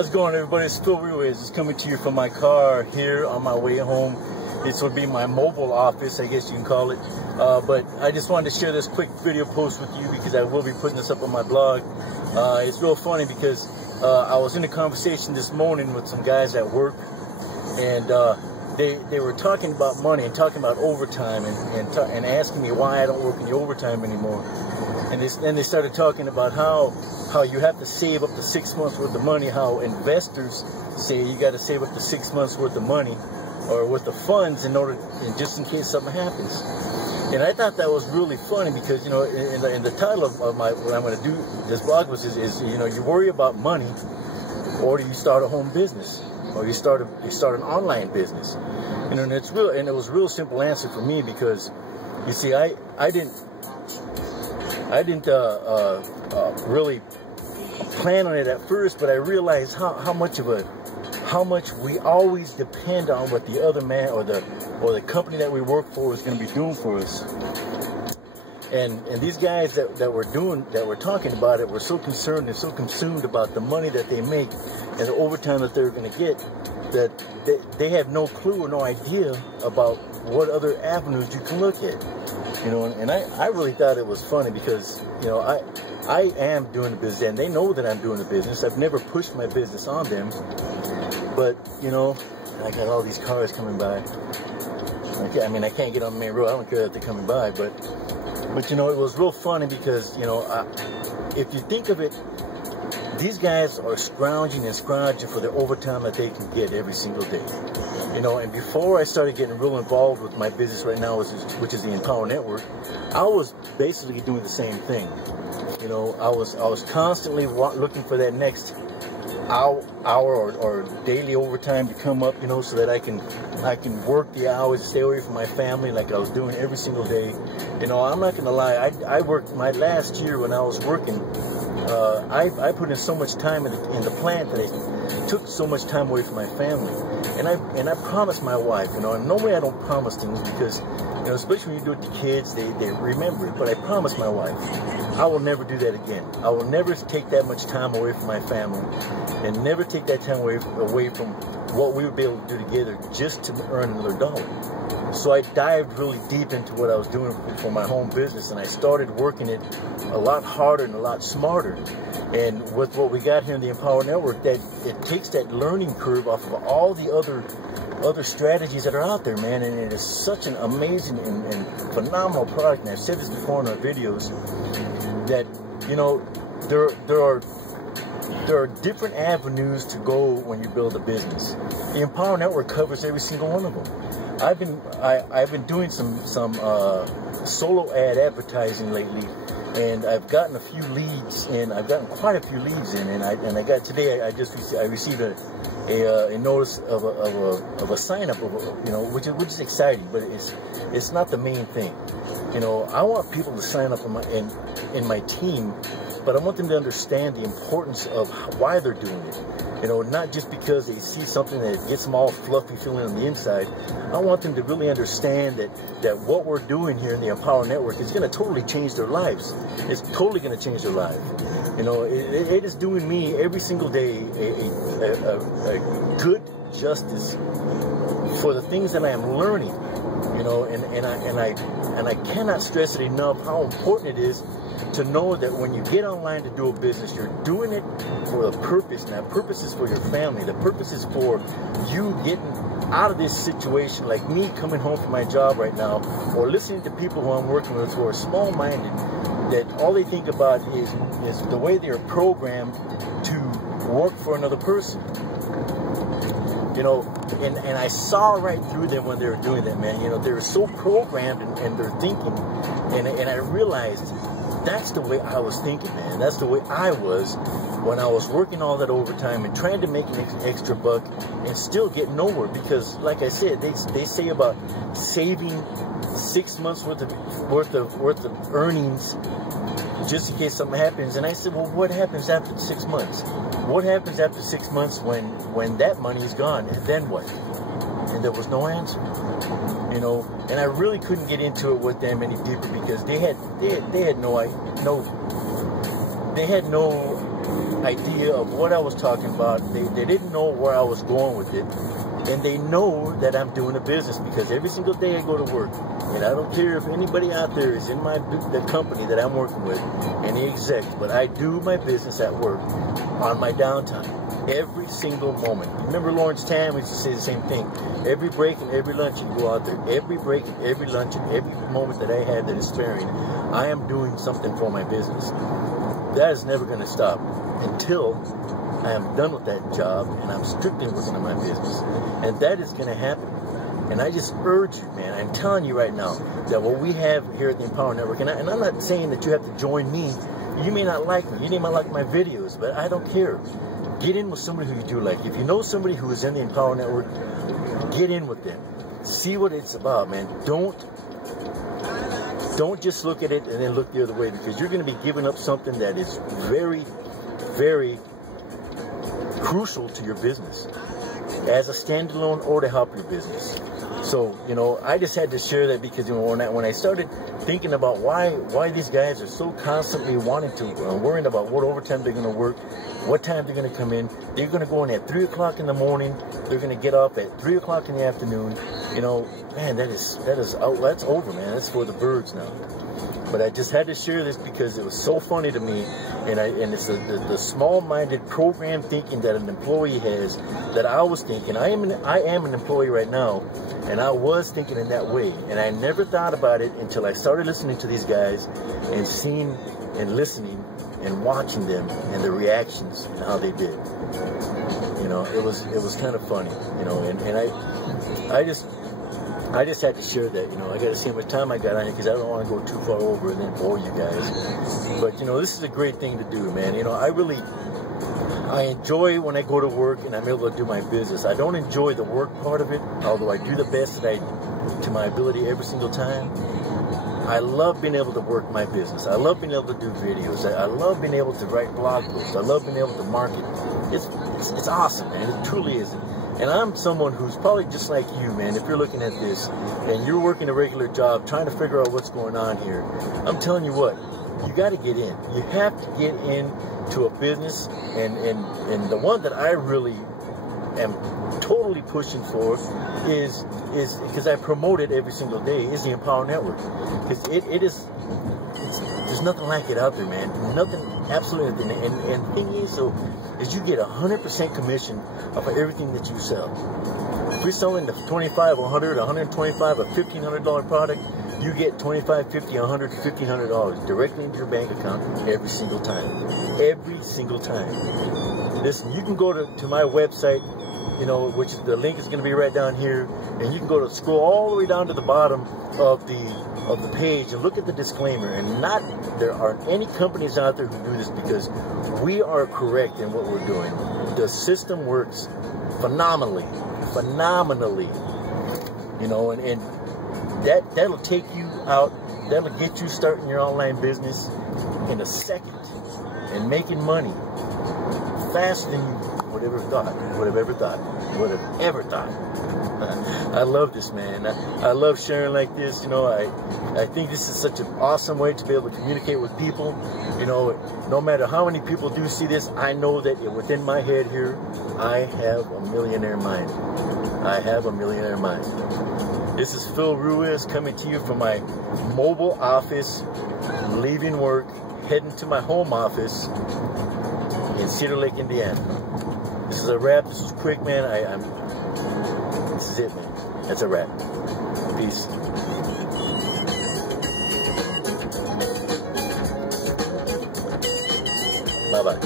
How's it going, everybody? It's Phil Ruiz. It's coming to you from my car here on my way home. This would be my mobile office, I guess you can call it. But I just wanted to share this quick video post with you because I will be putting this up on my blog. It's real funny because I was in a conversation this morning with some guys at work, and they were talking about money and talking about overtime and asking me why I don't work in the overtime anymore. And then they started talking about how you have to save up to 6 months worth of money, how investors say you got to save up to 6 months worth of money or worth of funds in order, just in case something happens. And I thought that was really funny because, you know, in the title of what I'm going to do this blog was is you know, you worry about money, or do you start a home business, or you start an online business. You know, and it was a real simple answer for me because, you see, I didn't really plan on it at first, but I realized how much we always depend on what the other man or the company that we work for is going to be doing for us. And these guys that we're talking about it were so concerned and so consumed about the money that they make and the overtime that they're going to get that they have no clue or no idea about what other avenues you can look at. You know, and I really thought it was funny because, you know, I am doing the business and they know that I'm doing the business. I've never pushed my business on them, but, you know, I got all these cars coming by. I mean, I can't get on the main road. I don't care that they're coming by, but you know, it was real funny because, you know, if you think of it, these guys are scrounging for the overtime that they can get every single day. You know, and before I started getting real involved with my business right now, which is the Empower Network, I was basically doing the same thing. You know, I was constantly looking for that next hour or daily overtime to come up, you know, so that I can work the hours, stay away from my family like I was doing every single day. You know, I'm not gonna lie, I worked my last year when I was working. I put in so much time in the plant that it took so much time away from my family. And I promised my wife, you know, and normally I don't promise things because, you know, especially when you do it to kids, they remember it. But I promised my wife, I will never do that again. I will never take that much time away from my family and never take that time away from what we would be able to do together just to earn another dollar. So I dived really deep into what I was doing for my home business, and I started working it a lot harder and a lot smarter. And with what we got here in the Empower Network, that it takes that learning curve off of all the other strategies that are out there, man. And it is such an amazing and phenomenal product. And I've said this before in our videos that, you know, there are different avenues to go when you build a business. The Empower Network covers every single one of them. I've been doing some solo ad advertising lately, and I've gotten a few leads in. I've gotten quite a few leads in, and I got today. I received a notice of a sign up, you know, which is exciting, but it's not the main thing. You know, I want people to sign up in my team, but I want them to understand the importance of why they're doing it. You know, not just because they see something that gets them all fluffy feeling on the inside. I want them to really understand that what we're doing here in the Empower Network is going to totally change their lives. It's totally going to change their life. You know, it is doing me every single day a good justice for the things that I am learning. You know, and I cannot stress it enough how important it is to know that when you get online to do a business, you're doing it for a purpose. And that purpose is for your family. The purpose is for you getting out of this situation, like me coming home from my job right now, or listening to people who I'm working with who are small-minded, that all they think about is the way they are programmed to work for another person. You know, and I saw right through them when they were doing that, man. You know, they were so programmed in their thinking, and I realized that's the way I was thinking, man. That's the way I was when I was working all that overtime and trying to make an extra buck and still get nowhere. Because, like I said, they say about saving 6 months worth of earnings just in case something happens. And I said, well, what happens after 6 months? What happens after 6 months when that money is gone? And then what? And there was no answer. You know, and I really couldn't get into it with them any deeper because they had no idea of what I was talking about. They didn't know where I was going with it. And they know that I'm doing a business, because every single day I go to work, and I don't care if anybody out there is in the company that I'm working with, any execs, but I do my business at work on my downtime, every single moment. Remember Lawrence Tam used to say the same thing. Every break and every lunch you go out there, every break and every lunch and every moment that I have that is sparing, I am doing something for my business. That is never going to stop until I am done with that job and I'm strictly working on my business. And that is going to happen. And I just urge you, man, I'm telling you right now, that what we have here at the Empower Network, and I'm not saying that you have to join me. You may not like me. You may not like my videos, but I don't care. Get in with somebody who you do like. If you know somebody who is in the Empower Network, get in with them. See what it's about, man. Don't just look at it and then look the other way, because you're going to be giving up something that is very, very crucial to your business as a standalone or to help your business. So, you know, I just had to share that, because, you know, when I started thinking about why these guys are so constantly wanting to, worrying about what overtime they're going to work, what time they're going to come in. They're going to go in at 3 o'clock in the morning. They're going to get off at 3 o'clock in the afternoon. You know, man, that's over, man. That's for the birds now. But I just had to share this because it was so funny to me, and it's the small-minded program thinking that an employee has that I was thinking. I am an employee right now, and I was thinking in that way, and I never thought about it until I started listening to these guys and seeing and listening and watching them and the reactions and how they did. You know, it was kind of funny, you know, and I just had to share that. You know, I got to see how much time I got on it, because I don't want to go too far over and then bore you guys. But, you know, this is a great thing to do, man. You know, I enjoy when I go to work and I'm able to do my business. I don't enjoy the work part of it, although I do the best to my ability every single time. I love being able to work my business. I love being able to do videos. I love being able to write blog posts. I love being able to market. It's awesome, man. It truly is. And I'm someone who's probably just like you, man. If you're looking at this and you're working a regular job, trying to figure out what's going on here, I'm telling you what, you got to get in. You have to get into a business, and the one that I really am totally pushing for is because I promote it every single day, is the Empower Network. Because there's nothing like it out there, man. Nothing, absolutely nothing. And the thing is you get 100% commission off of everything that you sell. If you're selling the $25, $100, $125, a $1,500 product, you get $25, $50, $100, $1,500 directly into your bank account every single time. Every single time. Listen, you can go to my website, you know, which the link is going to be right down here, and you can go to scroll all the way down to the bottom of the page and look at the disclaimer. And there aren't any companies out there who do this, because we are correct in what we're doing. The system works phenomenally, you know, and that'll take you out, that'll get you starting your online business in a second and making money faster than you would have ever thought. I love this, man. I love sharing like this. You know, I think this is such an awesome way to be able to communicate with people. You know, no matter how many people do see this, I know that within my head here, I have a millionaire mind. I have a millionaire mind. This is Phil Ruiz coming to you from my mobile office, leaving work, heading to my home office in Cedar Lake, Indiana. This is a wrap. This is quick, man. This is it, man. That's a wrap. Peace. Bye-bye.